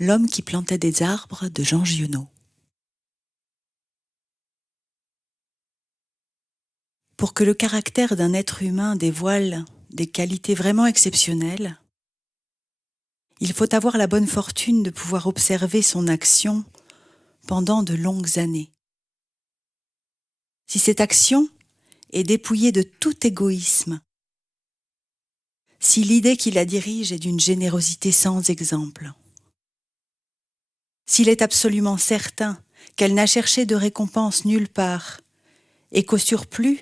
L'homme qui plantait des arbres de Jean Giono. Pour que le caractère d'un être humain dévoile des qualités vraiment exceptionnelles, il faut avoir la bonne fortune de pouvoir observer son action pendant de longues années. Si cette action est dépouillée de tout égoïsme, si l'idée qui la dirige est d'une générosité sans exemple, s'il est absolument certain qu'elle n'a cherché de récompense nulle part et qu'au surplus,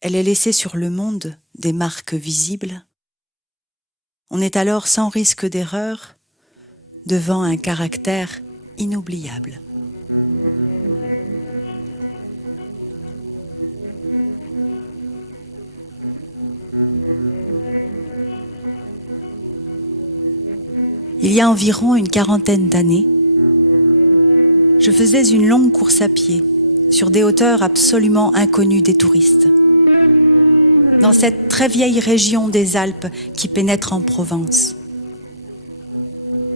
elle est laissée sur le monde des marques visibles, on est alors sans risque d'erreur devant un caractère inoubliable. Il y a environ une quarantaine d'années, je faisais une longue course à pied sur des hauteurs absolument inconnues des touristes, dans cette très vieille région des Alpes qui pénètre en Provence.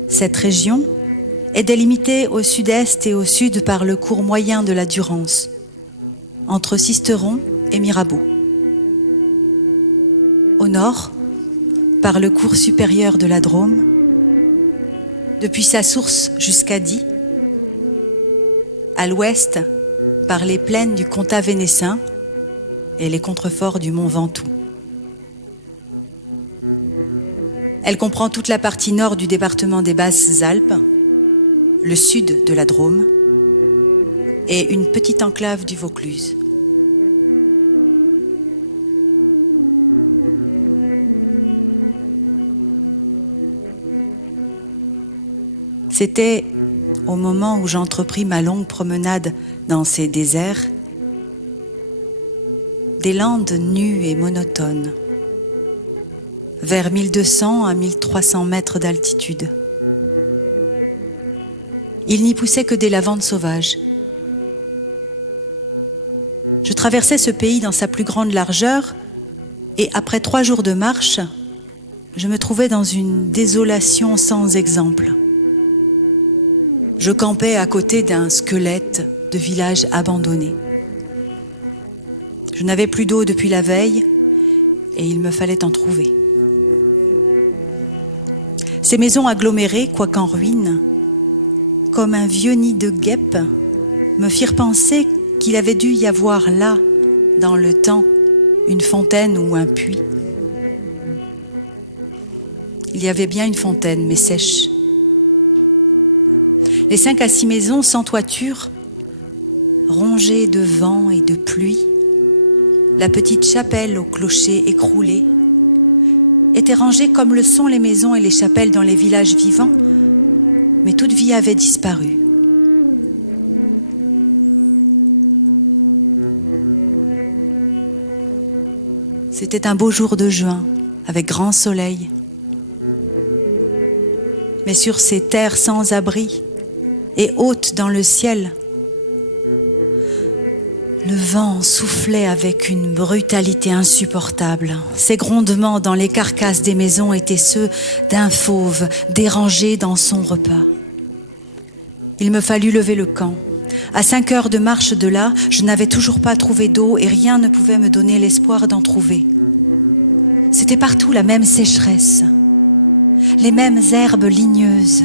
Cette région est délimitée au sud-est et au sud par le cours moyen de la Durance, entre Sisteron et Mirabeau. Au nord, par le cours supérieur de la Drôme, depuis sa source jusqu'à Die. À l'ouest, par les plaines du Comtat vénessin et les contreforts du mont Ventoux. Elle comprend toute la partie nord du département des Basses-Alpes, le sud de la Drôme et une petite enclave du Vaucluse. C'était au moment où j'entrepris ma longue promenade dans ces déserts, des landes nues et monotones, vers 1200 à 1300 mètres d'altitude. Il n'y poussait que des lavandes sauvages. Je traversais ce pays dans sa plus grande largeur et après 3 jours de marche, je me trouvais dans une désolation sans exemple. Je campais à côté d'un squelette de village abandonné. Je n'avais plus d'eau depuis la veille et il me fallait en trouver. Ces maisons agglomérées, quoiqu'en ruine, comme un vieux nid de guêpes, me firent penser qu'il avait dû y avoir là, dans le temps, une fontaine ou un puits. Il y avait bien une fontaine, mais sèche. Les 5 à 6 maisons sans toiture, rongées de vent et de pluie, la petite chapelle au clocher écroulé, étaient rangées comme le sont les maisons et les chapelles dans les villages vivants, mais toute vie avait disparu. C'était un beau jour de juin, avec grand soleil. Mais sur ces terres sans abri et hautes dans le ciel, le vent soufflait avec une brutalité insupportable. Ces grondements dans les carcasses des maisons étaient ceux d'un fauve dérangé dans son repas. Il me fallut lever le camp. À 5 heures de marche de là, je n'avais toujours pas trouvé d'eau et rien ne pouvait me donner l'espoir d'en trouver. C'était partout la même sécheresse, les mêmes herbes ligneuses.